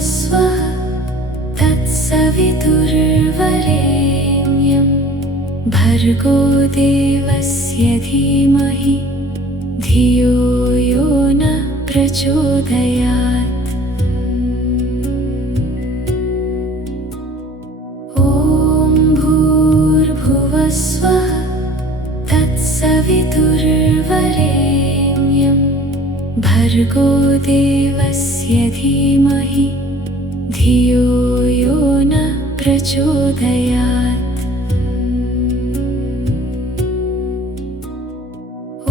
भूर्भुवस्वः तत्सवितुर्वरेण्यं भर्गो देवस्य धीमहि धियो यो नः प्रचोदयात्। ॐ भूर्भुवस्वः तत्सवितुर्वरेण्यं भर्गो देवस्य धीमहि धियो यो नः प्रचोदयात्।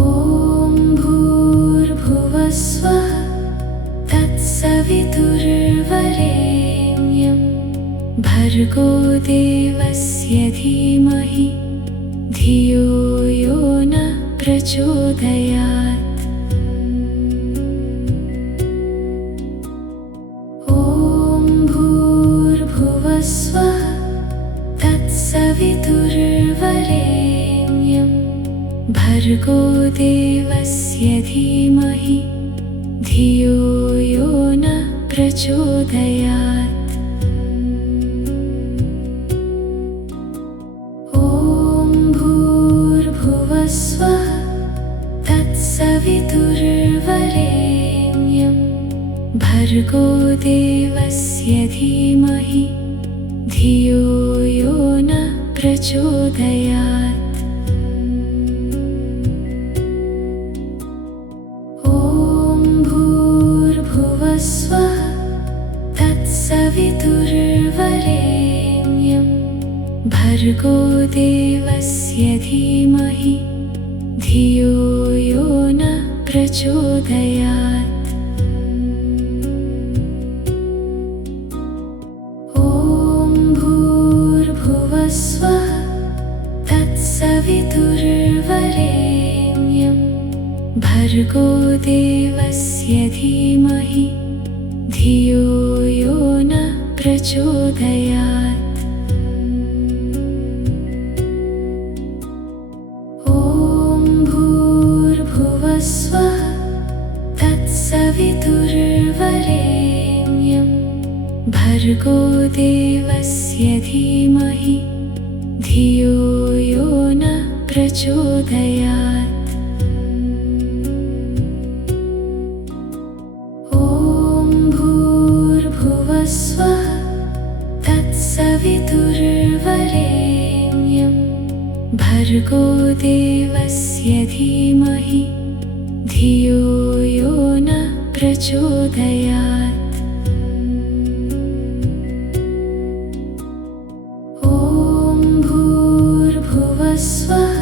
ॐ भूर्भुवस्वः तत्सवितुर्वरेण्यं भर्गो देवस्य धीमहि धियो यो नः प्रचोदयात्। ॐ भूर्भुवस्वः तत्सवितुर्वरेण्यं भर्गो देवस्य धीमहि धियो यो नः प्रचोदयात्। ॐ भूर्भुवस्वः तत्सवितुर्वरेण्यं भर्गो देवस्य धीमहि धियो यो नः प्रचोदयात्। ॐ भूर्भुवस्वः तत्सवितुर्वरेण्यं भर्गो देवस्य धीमहि धियो यो नः प्रचोदयात्। ॐ भूर्भुवस्वः तत्सवितुर्वरेण्यं भर्गो देवस्य धीमहि धियो यो नः प्रचोदयात्। ॐ भूर्भुवस्वः तत्सवितुर्वरेण्यं भर्गो देवस्य धीमहि धियो यो नः प्रचोदयात्। ॐ भूर्भुवस्वः तत्सवितुर्वरेण्यं भर्गो देवस्य धीमहि धियो यो नः प्रचोदयात्। ॐ भूर्भुवस्वः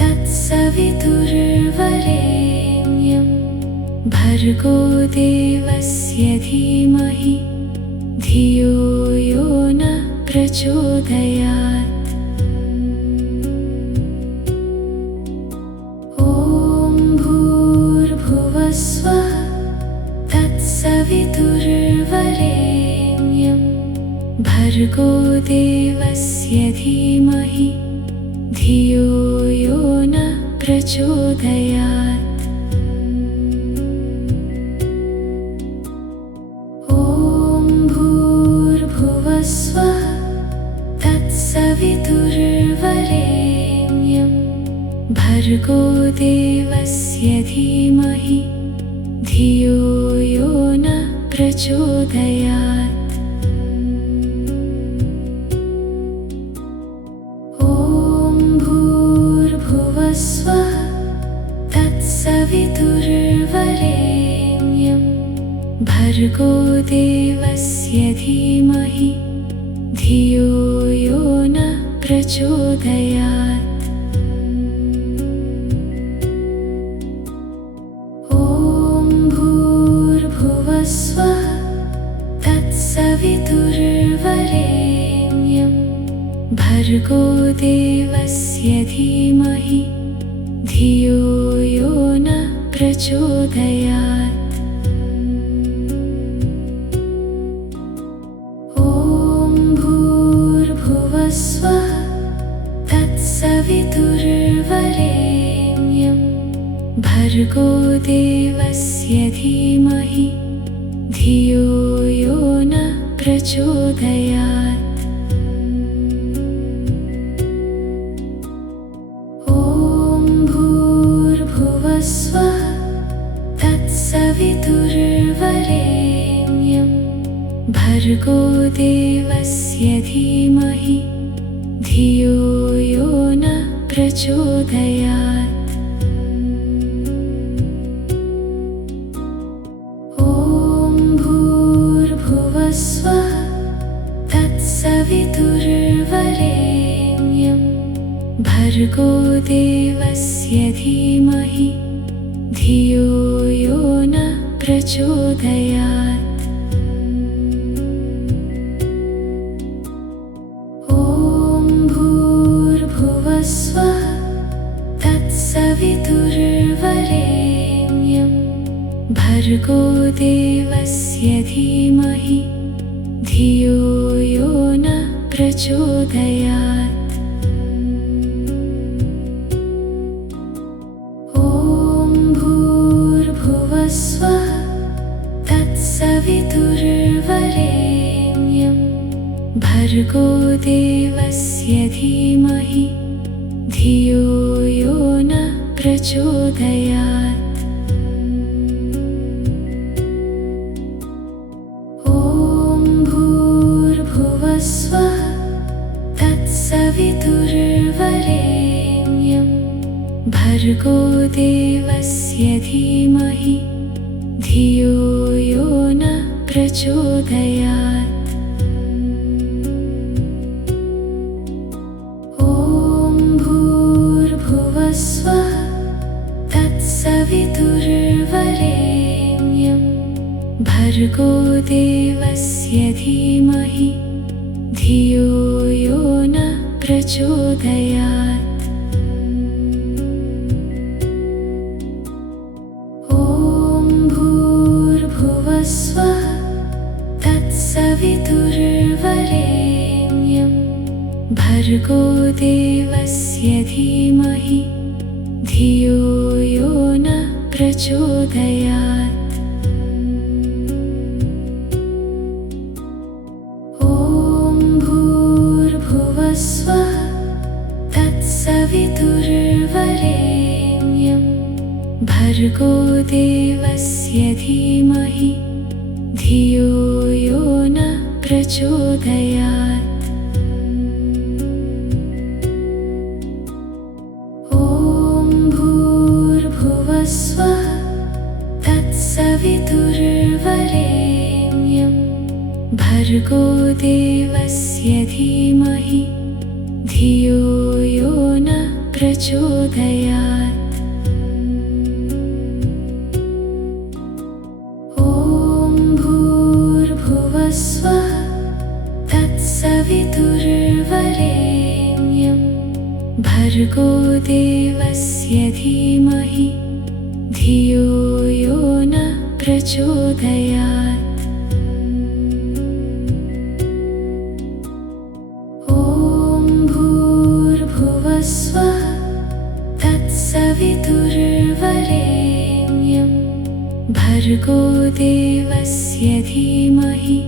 तत्सवितुर्वरेण्यं भर्गो देवस्य धीमहि धियो यो नः प्रचोदयात्। ॐ भूर्भुवस्वः तत्सवितुर्वरेण्यं भर्गो देवस्य धीमहि धियो यो नः प्रचोदयात्। ॐ भूर्भुवस्वः तत्सवितुर्वरेण्यं भर्गो देवस्य धीमहि धियो यो नः प्रचोदयात्। ॐ भूर्भुवस्वः तत्सवितुर्वरेण्यं भर्गो देवस्य धीमहि धियो यो नः प्रचोदयात्। ॐ भूर्भुवस्वः तत्सवितुर्वरेण्यं भर्गो देवस्य धीमहि धियो यो नः प्रचोदयात्। ॐ भूर्भुवस्वः तत्सवितुर्वरेण्यं भर्गो देवस्य धीमहि धियो यो प्रचोदयात्। ॐ भूर्भुवस्वः तत्सवितुर्वरेण्यं भर्गो देवस्य धीमहि धियो यो नः प्रचोदयात्। ॐ भूर्भुवस्वः तत्सवितुर्वरेण्यं भर्गो देवस्य धीमहि धियो यो नः प्रचोदयात्। ॐ भूर्भुवस्वः तत्सवितुर्वरेण्यं भर्गो देवस्य धीमहि धियो यो नः प्रचोदयात्। ॐ भूर्भुवस्वः तत्सवितुर्वरेण्यं भर्गो देवस्य धीमहि धियो यो नः प्रचोदयात्। ॐ भूर्भुवस्वः तत्सवितुर्वरेण्यं भर्गो देवस्य धीमहि धियो यो नः प्रचोदयात्। ॐ भूर्भुवस्वः तत्सवितुर्वरेण्यं भर्गो देवस्य धीमहि धियो यो नः प्रचोदयात्। ॐ भूर्भुवस्वः तत्सवितुर्वरेण्यं भर्गो देवस्य धीमहि धियो यो नः प्रचोदयात्। ॐ भूर्भुवस्वः तत्सवितुर्वरेण्यं भर्गो देवस्य धीमहि धियो यो नः प्रचोदयात्। ॐ भूर्भुवस्वः तत्सवितुर्वरेण्यं भर्गो देवस्य धीमहि धियो यो नः प्रचोदयात्। ॐ भूर्भुवस्वः तत्सवितुर्वरेण्यं भर्गो देवस्य धीमहि धियो यो नः प्रचोदयात्। ॐ भूर्भुवस्वः तत्सवितुर्वरेण्यं भर्गो देवस्य धीमहि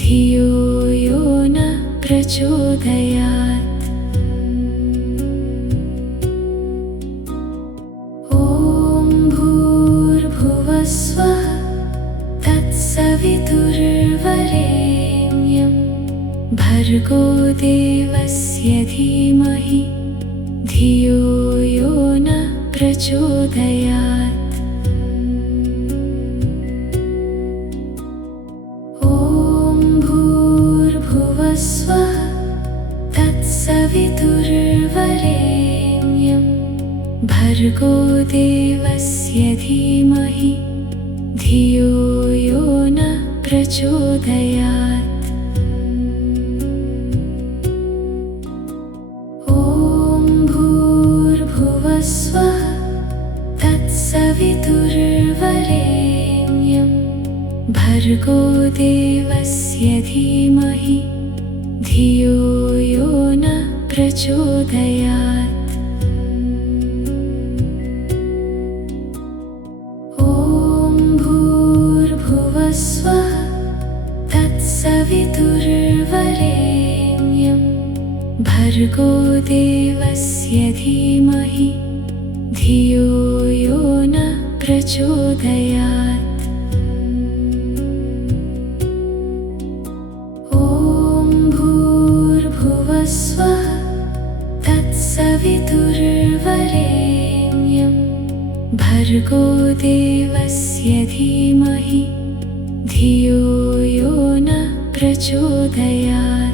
धियो यो नः प्रचोदयात्। ॐ भूर्भुवस्वः तत्सवितुर्वरेण्यं भर्गो देवस्य धीमहि धियो यो नः प्रचोदयात्। ॐ भूर्भुवस्वः तत्सवितुर्वरेण्यं भर्गो देवस्य धीमहि धियो यो नः प्रचोदयात्। ॐ भूर्भुवस्वः तत्सवितुर्वरेण्यं भर्गो देवस्य धीमहि धियो यो नः प्रचोदयात्। ॐ भूर्भुवस्वः तत्सवितुर्वरेण्यं भर्गो देवस्य धीमहि धियो यो न प्रचोदयात्। ॐ भूर्भुवः स्वः तत्सवितुर्वरेण्यं भर्गो देवस्य धीमहि धियो यो न प्रचोदयात्।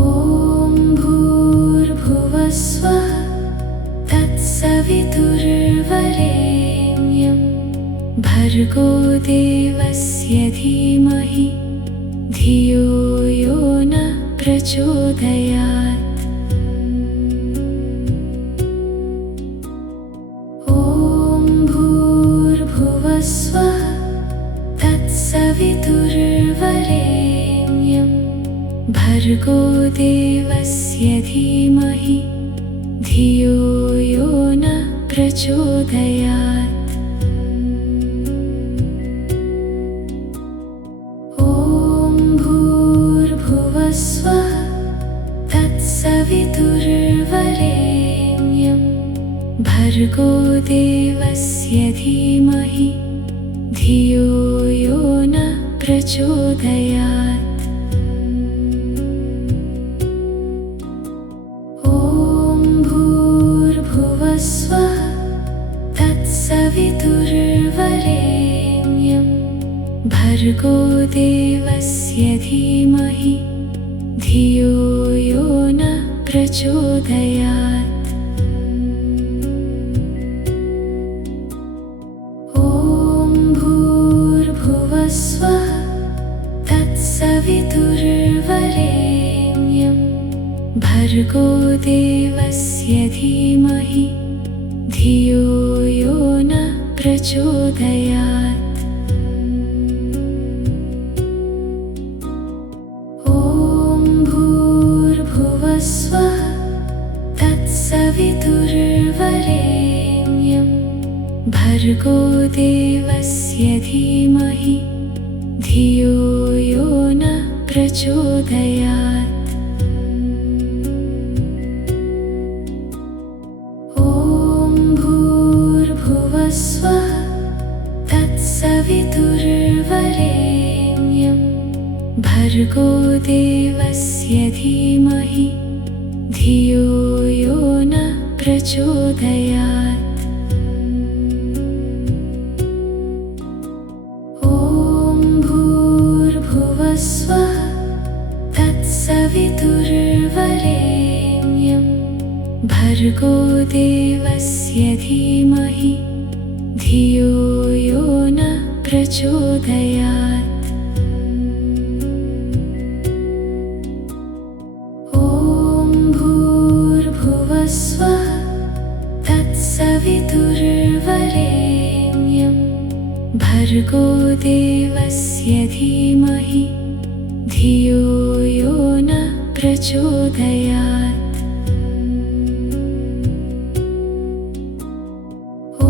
ॐ भूर्भुवः स्वः तत्सवितुर्वरेण्यं भर्गो देवस्य धीमहि धियो यो न प्रचोदयात्। ॐ भूर्भुवः स्वः तत्सवितुर्वरेण्यं भर्गो देवस्य धीमहि धियो यो न प्रचोदयात्। ॐ भूर्भुवः स्वः तत्सवितुर्वरेण्यं भर्गो देवस्य धीमहि धियो यो न प्रचोदयात्। ॐ भूर्भुवः स्वः तत्सवितुर्वरेण्यं भर्गो देवस्य धीमहि धियो यो न प्रचोदयात्। ॐ भूर्भुवः स्वः तत्सवितुर्वरेण्यं भर्गो देवस्य धीमहि धियो यो न प्रचोदयात्। ॐ भूर्भुवः स्वः तत्सवितुर्वरेण्यं भर्गो देवस्य धीमहि धियो यो न प्रचोदयात्। ॐ भूर्भुवः स्वः तत्सवितुर्वरेण्यं भर्गो देवस्य धीमहि धियो यो न प्रचोदयात्। ॐ भूर्भुवः स्वः तत्सवितुर्वरेण्यं भर्गो देवस्य धीमहि धियो यो न प्रचोदयात्। ॐ भूर्भुवः स्वः तत्सवितुर्वरेण्यं भर्गो देवस्य धीमहि धियो यो न प्रचोदयात्। ॐ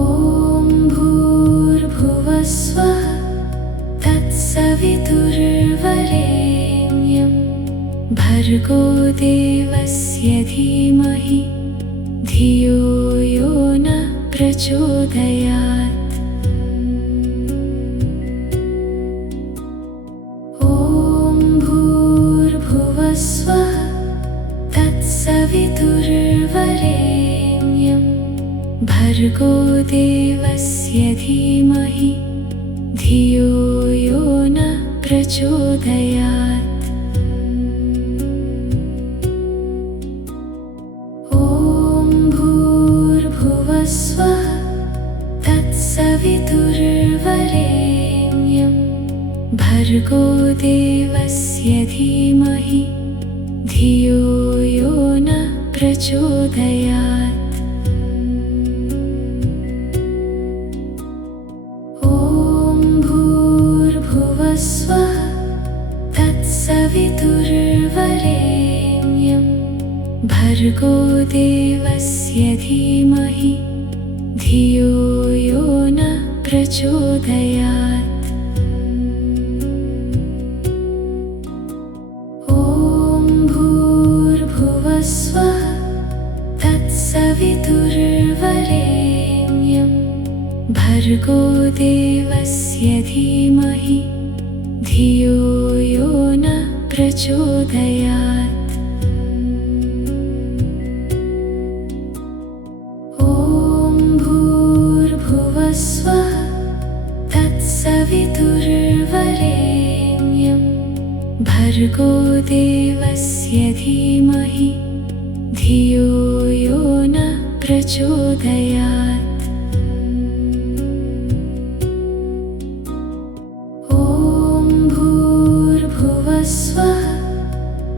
भूर्भुवः स्वः तत्सवितुर्वरेण्यं भर्गो देवस्य धीमहि धियो यो न प्रचोदयात्। ॐ भूर्भुवः स्वः तत्सवितुर्वरेण्यं भर्गो देवस्य धीमहि धियो यो न प्रचोदयात्। ॐ भूर्भुवः स्वः तत्सवितुर्वरेण्यं भर्गो देवस्य धीमहि धियो यो न प्रचोदयात्। ॐ भूर्भुवः स्वः तत्सवितुर्वरेण्यं भर्गो देवस्य धीमहि धियो यो न प्रचोदयात्। ॐ वरेण्यं भर्गो देवस्य धीमहि धियो यो न प्रचोदयात्। ॐ भूर्भुवः स्वः तत्सवितुर्वरेण्यं भर्गो देवस्य धीमहि धियो यो न प्रचोदयात्। ॐ भूर्भुवः स्वः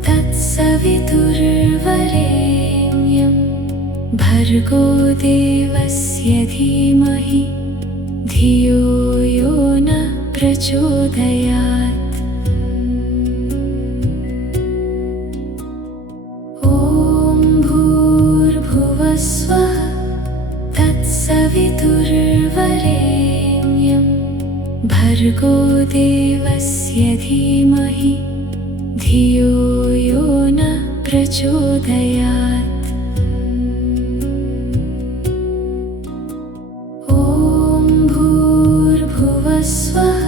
तत्सवितुर्वरेण्यं भर्गो देवस्य धीमहि धियो यो न प्रचोदयात्। ॐ भूर्भुवः स्वः तत्सवितुर्वरेण्यं भर्गो देवस्य धीमहि धियो यो न प्रचोदयात्। ॐ भूर्भुवः स्वः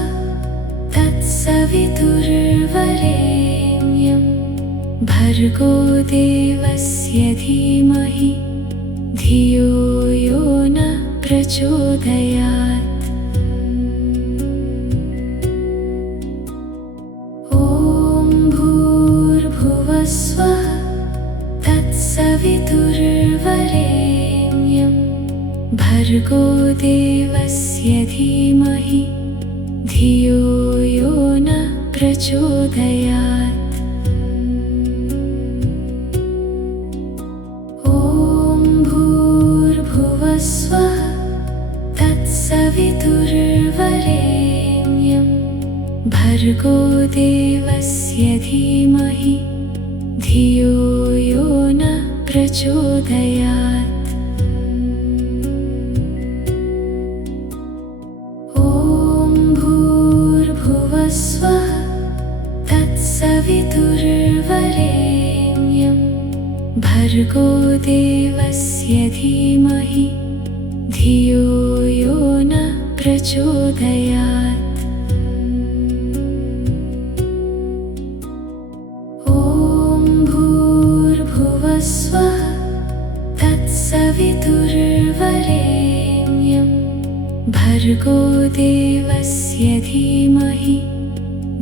तत्सवितुर्वरेण्यं भर्गो देवस्य धीमहि धियो यो न प्रचोदयात्। ॐ भूर्भुवः स्वः तत्सवितुर्वरेण्यं भर्गो देवस्य धीमहि धियो यो न प्रचोदयात्। ॐ भूर्भुवः स्वः तत्सवितुर्वरेण्यं भर्गो देवस्य धीमहि धियो यो न प्रचोदयात्। ॐ भूर्भुवः स्वः तत्सवितुर्वरेण्यं भर्गो देवस्य धीमहि धियो यो न प्रचोदयात्। ॐ भूर्भुवः स्वः तत्सवितुर्वरेण्यं भर्गो देवस्य धीमहि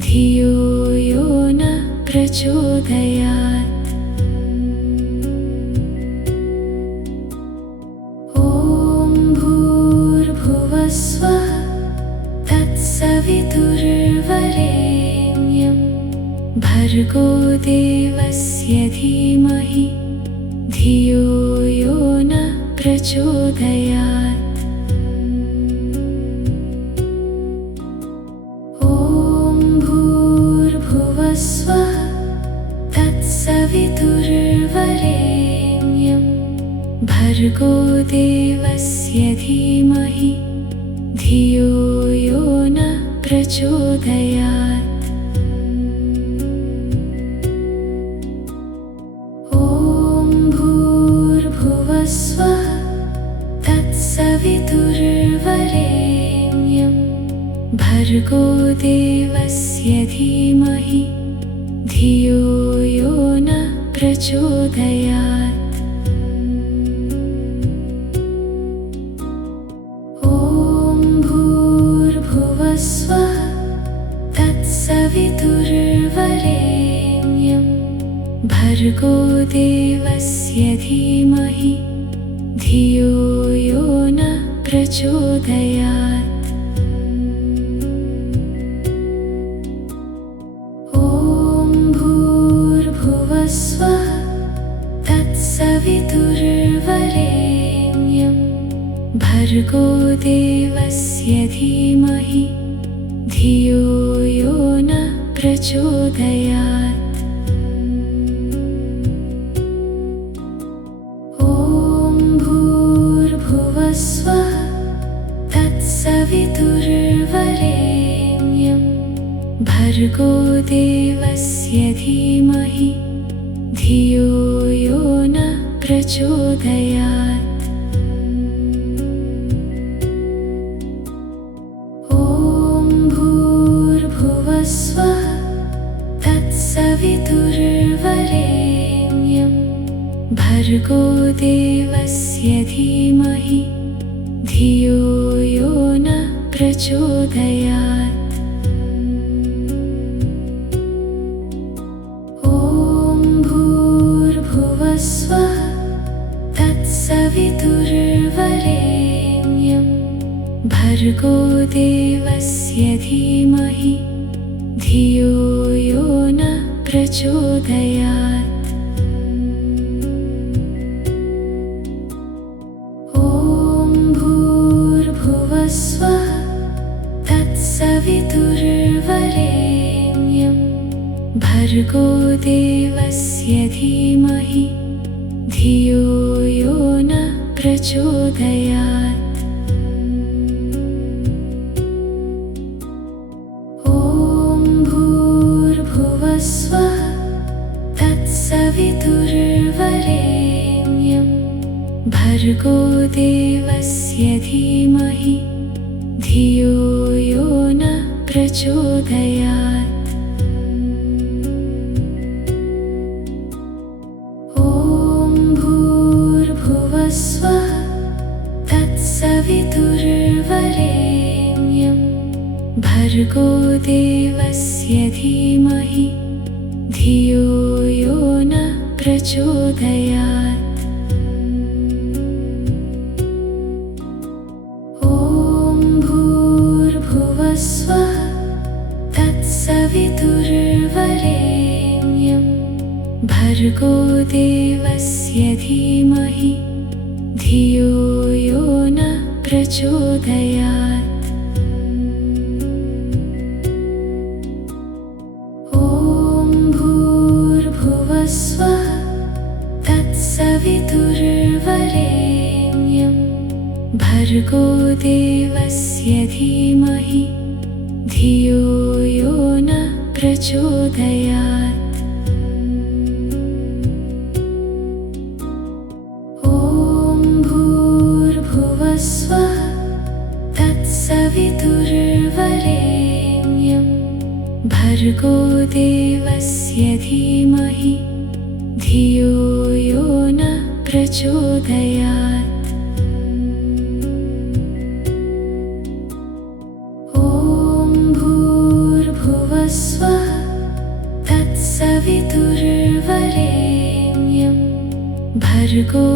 धियो यो न प्रचोदयात्। ॐ भूर्भुवः स्वः तत्सवितुर्वरेण्यं भर्गो देवस्य धीमहि धियो यो न प्रचोदयात्। ॐ भूर्भुवः स्वः तत्सवितुर्वरेण्यं भर्गो देवस्य धीमहि धियो यो न प्रचोदयात्। ॐ भूर्भुवः स्वः तत्सवितुर्वरेण्यं भर्गो देवस्य धीमहि धियो यो न प्रचोदयात्। ॐ भूर्भुवः स्वः तत्सवितुर्वरेण्यं भर्गो देवस्य धीमहि धियो यो न प्रचोदयात्। ॐ भूर्भुवः स्वः तत्सवितुर्वरेण्यं भर्गो देवस्य धीमहि धियो यो न प्रचोदयात्। ॐ भूर्भुवः स्वः तत्सवितुर्वरेण्यं भर्गो देवस्य धीमहि धियो यो न प्रचोदयात्। धीमहि धियो यो न प्रचोदयात्। ॐ भूर्भुवः स्वः तत्सवितुर्वरेण्यं भर्गो देवस्य धीमहि धियो यो न प्रचोदयात्। ॐ भूर्भुवः स्वः तत्सवितुर्वरेण्यं भर्गो देवस्य धीमहि धियो यो न प्रचोदयात्। ॐ भूर्भुवः स्वः तत्सवितुर्वरेण्यं भर्गो देवस्य धीमहि धियो यो न प्रचोदयात्। ॐ भूर्भुवः स्वः तत्सवितुर्वरेण्यं भर्गो देवस्य धीमहि धियो यो न प्रचोदयात्। ॐ भूर्भुवः स्वः तत्सवितुर्वरेण्यं भर्गो देवस्य धीमहि धियो यो न प्रचोदयात्। ॐ भूर्भुवः स्वः तत्सवितुर्वरेण्यं भर्गो देवस्य धीमहि धियो यो न प्रचोदयात्। ॐ भूर्भुवः स्वः तत्सवितुर्वरेण्यं भर्गो देवस्य धीमहि धियो यो न प्रचोदयात्। ॐ भूर्भुवः स्वः तत्सवितुर्वरेण्यं भर्गो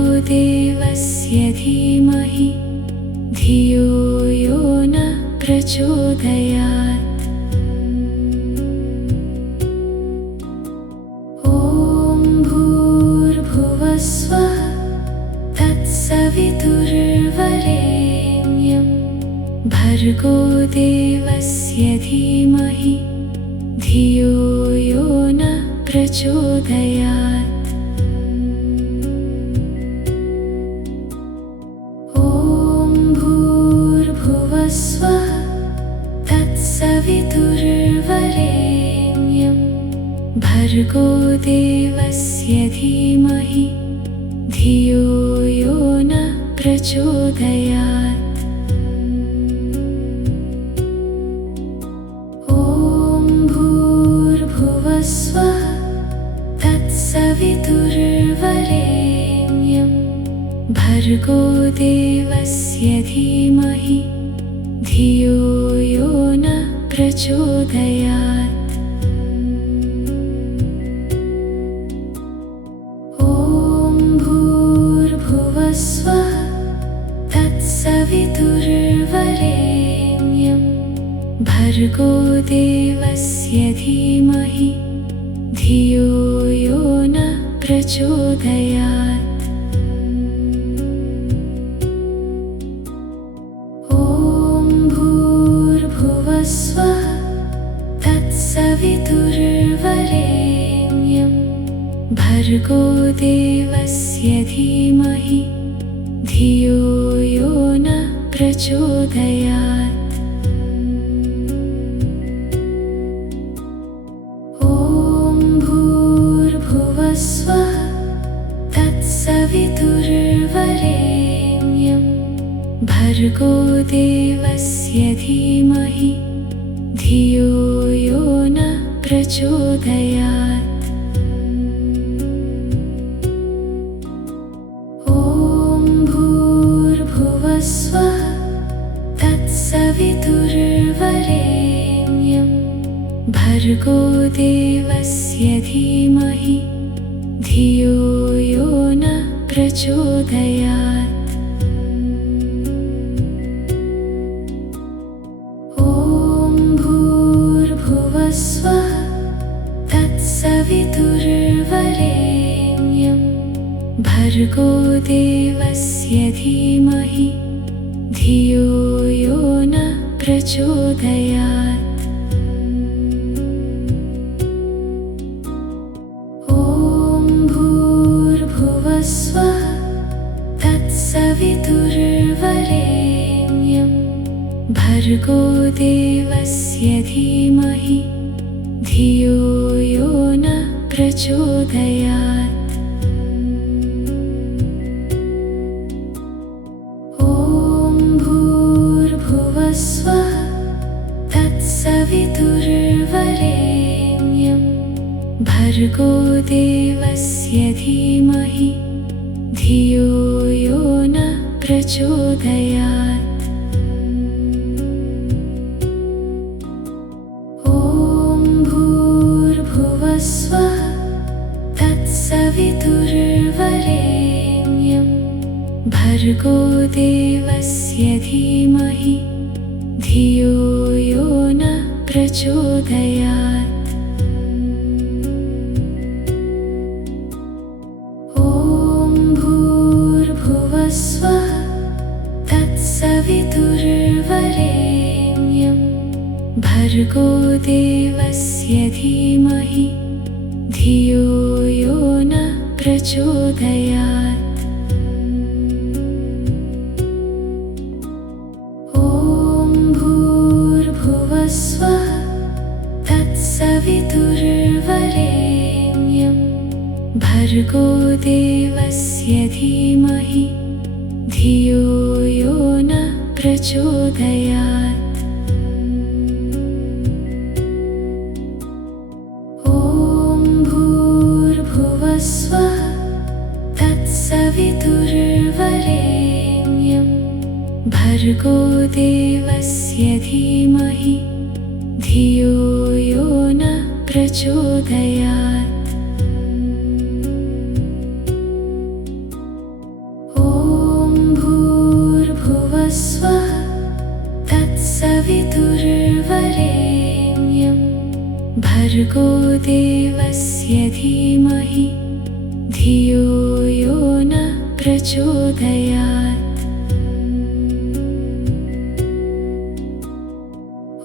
देवस्य धीमहि धियो यो न प्रचोदयात्। ॐ भूर्भुवः स्वः तत्सवितुर्वरेण्यं भर्गो देवस्य धीमहि धियो यो न प्रचोदयात्। ॐ भूर्भुवः स्वः तत्सवितुर्वरेण्यं भर्गो देवस्य धीमहि धियो यो न प्रचोदयात्। ॐ भूर्भुवः स्वः तत्सवितुर्वरेण्यं भर्गो देवस्य धीमहि धियो यो न प्रचोदयात्। ॐ भूर्भुवः स्वः तत्सवितुर्वरेण्यं भर्गो देवस्य धीमहि धियो यो न प्रचोदयात्। ॐ भूर्भुवः स्वः तत्सवितुर्वरेण्यं भर्गो देवस्य धीमहि धियो यो न प्रचोदयात्। ॐ भूर्भुवः स्वः तत्सवितुर्वरेण्यं भर्गो देवस्य धीमहि धियो यो न प्रचोदयात्। ॐ भर्गो देवस्य धीमहि धियो यो न प्रचोदयात्। ॐ भूर्भुवस्वः तत्सवितुर्वरेण्यं भर्गो देवस्य धीमहि धियो यो न प्रचोदयात्। ॐ भूर्भुवस्वः तत्सवितुर्वरेण्यं भर्गो देवस्य धीमहि धियो यो न प्रचोदयात्। ॐ भूर्भुवस्वः तत्सवितुर्वरेण्यं भर्गो देवस्य धीमहि धियो यो न प्रचोदयात्। ॐ भूर्भुवस्वः तत्सवितुर्वरेण्यं भर्गो देवस्य धीमहि धियो यो न प्रचोदयात्। ॐ भूर्भुवस्वः तत्सवितुर्वरेण्यं भर्गो देवस्य धीमहि धियो यो न प्रचोदयात्। ॐ भूर्भुवस्वः तत्सवितुर्वरेण्यं भर्गो देवस्य धीमहि धियो यो न प्रचोदयात्। ॐ भूर्भुवस्वः तत्सवितुर्वरेण्यं भर्गो देवस्य धीमहि धियो यो न प्रचोदयात्। ॐ भूर्भुवस्वः तत्सवितुर्वरेण्यं भर्गो देवस्य धीमहि धियो यो न प्रचोदयात्।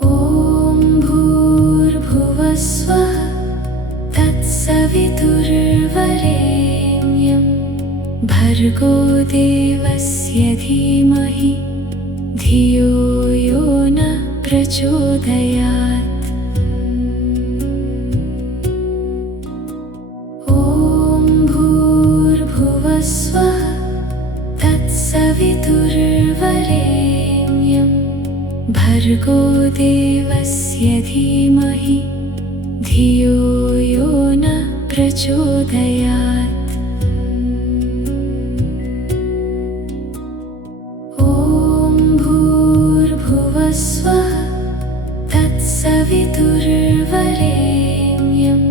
ॐ भूर्भुवस्वः तत्सवितुर्वरेण्यं भर्गो देवस्य धीमहि धियो यो न प्रचोदयात्। ॐ भूर्भुवस्वः तत्सवितुर्वरेण्यं भर्गो देवस्य धीमहि धियो यो न प्रचोदयात्। ॐ भूर्भुवस्वः तत्सवितुर्वरेण्यं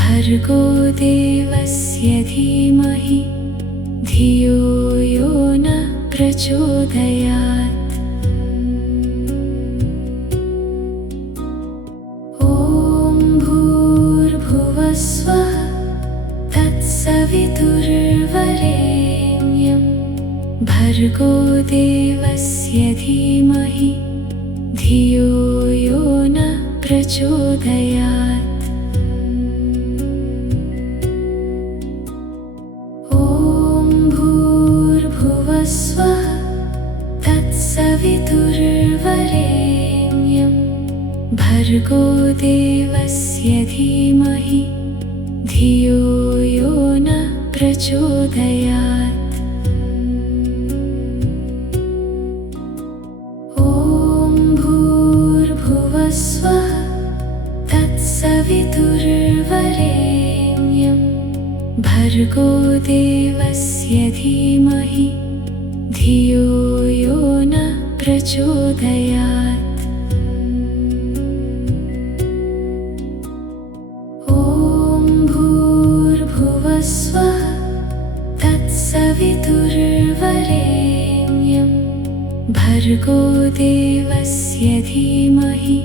भर्गो देवस्य धीमहि धियो यो न प्रचोदयात्। ॐ भूर्भुवस्वः तत्सवितुर्वरेण्यं भर्गो देवस्य धीमहि धियो यो न प्रचोदयात्। ॐ भूर्भुवस्वः तत्सवितुर्वरेण्यं भर्गो देवस्य धीमहि धियो यो न प्रचोदयात्। ॐ भूर्भुवस्वः तत्सवितुर्वरेण्यं भर्गो देवस्य धीमहि धियो यो न प्रचोदयात्। भर्गो देवस्य धीमहि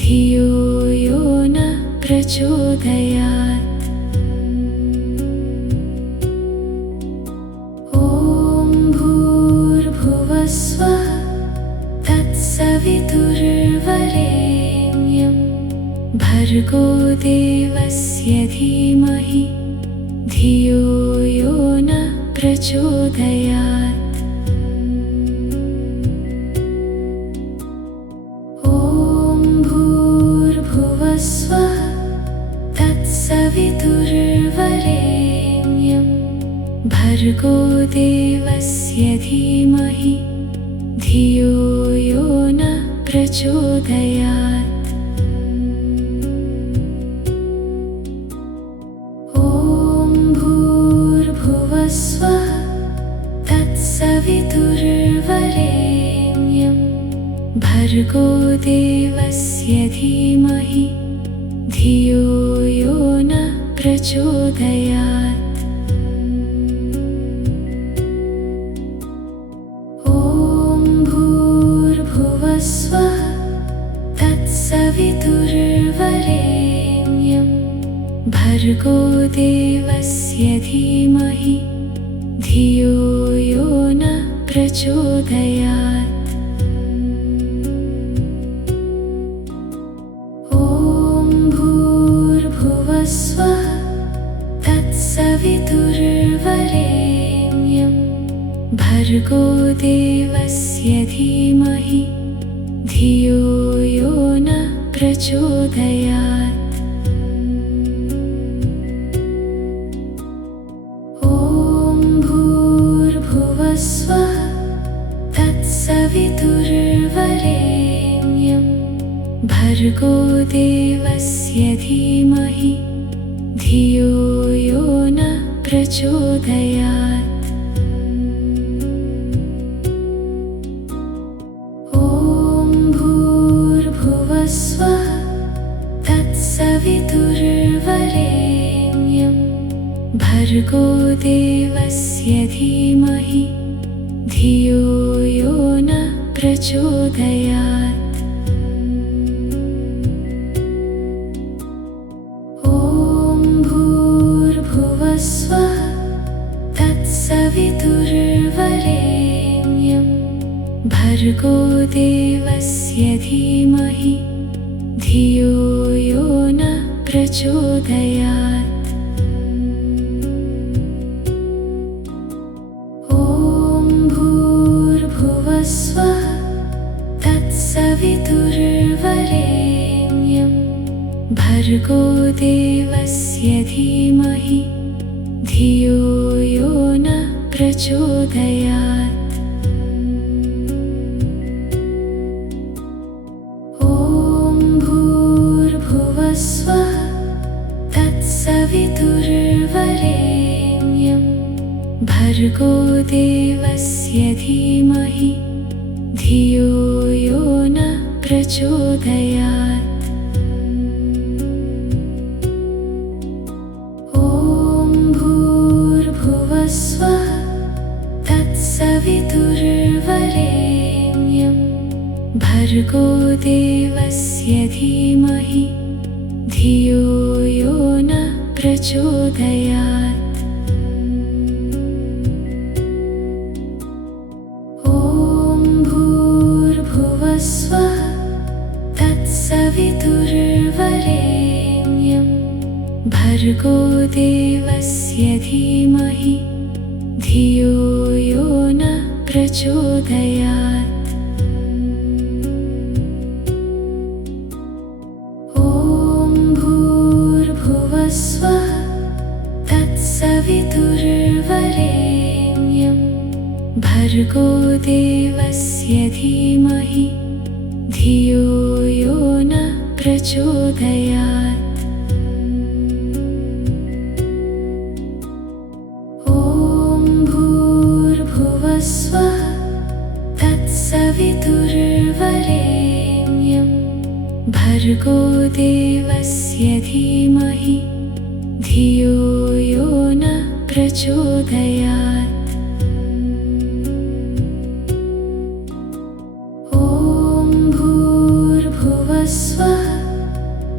धियो यो नः प्रचोदयात्। ॐ भूर्भुवः स्वः तत्सवितुर्वरेण्यं भर्गो देवस्य धीमहि धियो यो नः प्रचोदयात्। स्वः तत्सवितुर्वरेण्यं भर्गो देवस्य धीमहि धियो यो नः प्रचोदयात्। ॐ भूर्भुवः स्वः तत्सवितुर्वरेण्यं भर्गो देवस्य धीमहि धियो यो नः प्रचोदयात्। ॐ भूर्भुवः स्वः तत्सवितुर्वरेण्यं भर्गो देवस्य धीमहि धियो यो नः प्रचोदयात्। स्वः तत्सवितुर्वरेण्यं भर्गो देवस्य धीमहि धियो यो नः प्रचोदयात्। ॐ भूर्भुवः स्वः तत्सवितुर्वरेण्यं भर्गो देवस्य धीमहि धियो यो नः प्रचोदयात्। ॐ भूर्भुवः स्वः तत्सवितुर्वरेण्यं भर्गो देवस्य धीमहि धियो यो नः प्रचोदयात्। स्वः तत्सवितुर्वरेण्यं भर्गो देवस्य धीमहि धियो यो नः प्रचोदयात्। ॐ भूर्भुवः स्वः तत्सवितुर्वरेण्यं भर्गो देवस्य धीमहि धियो यो नः प्रचोदयात्। ॐ भूर्भुवः स्वः तत्सवितुर्वरेण्यं भर्गो देवस्य धीमहि धियो यो नः प्रचोदयात्। स्वः तत्सवितुर्वरेण्यं भर्गो देवस्य धीमहि धियो यो नः प्रचोदयात्। ॐ भूर्भुवः स्वः तत्सवितुर्वरेण्यं भर्गो देवस्य धीमहि धियो यो नः प्रचोदयात्। ॐ भूर्भुवः स्वः तत्सवितुर्वरेण्यं भर्गो देवस्य धीमहि धियो यो नः प्रचोदयात्। स्वः तत्सवितुर्वरेण्यं भर्गो देवस्य धीमहि धियो यो नः प्रचोदयात्। ॐ भर्गोदेवस्यधीमहि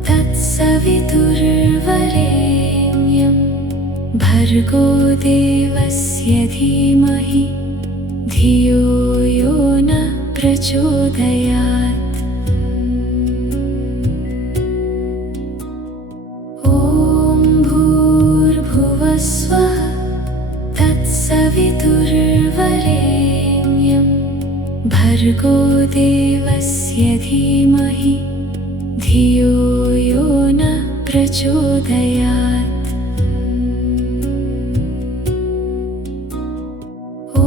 तत्सवितुर्वरेण्यं भर्गो देवस्य धीमहि धियो यो न प्रचोदयात्। ॐ भूर्भुवस्वः तत्सवितुर्वरेण्यं भर्गो देवस्य धीमहि धियो यो न प्रचोदयात्। ॐ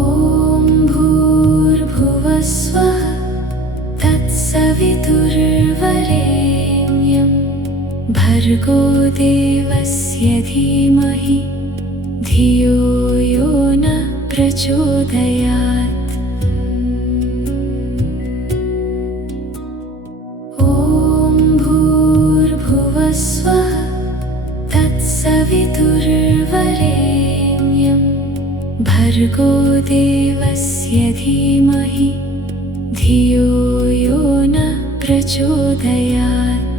भूर्भुवस्वः तत्सवितुर्वरेण्यं भर्गो देवस्य धीमहि धियो यो न प्रचोदयात्। ॐ भूर्भुवस्वः तत्सवितुर्वरेण्यं भर्गो देवस्य धीमहि धियो यो न प्रचोदयात्।